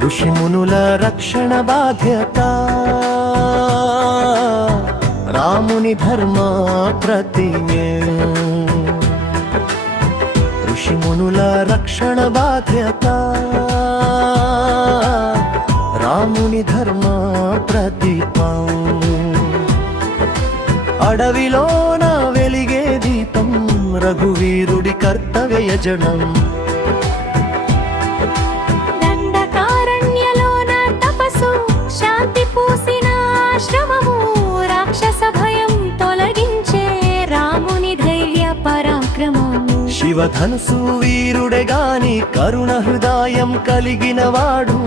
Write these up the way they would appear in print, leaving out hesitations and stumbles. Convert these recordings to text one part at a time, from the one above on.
ఋషిమునుల రక్షణ బాధ్యత రాముని ధర్మ ప్రతిజ్ఞ ఋషిమునుల రక్షణ బాధ్యత రాముని ధర్మ ప్రదీపం అడవిలోన వెలిగే దీపం రఘువీరుడి కర్తవ్య యజనం దండకారణ్యలోన తపస్సు శాంతి పూసిన ఆశ్రమము రాక్షస భయం తొలగించే రాముని ధైర్య పరాక్రమము శివధనుసు వీరుడే గాని కరుణ హృదయం కలిగిన వాడు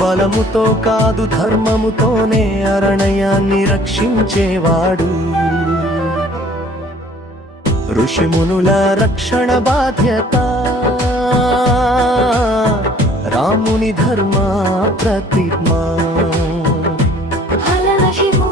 బలముతో కాదు ధర్మముతోనే అరణయాన్ని రక్షించేవాడు ఋషిమునుల రక్షణ బాధ్యత రాముని ధర్మ ప్రతిజ్ఞ హల శివో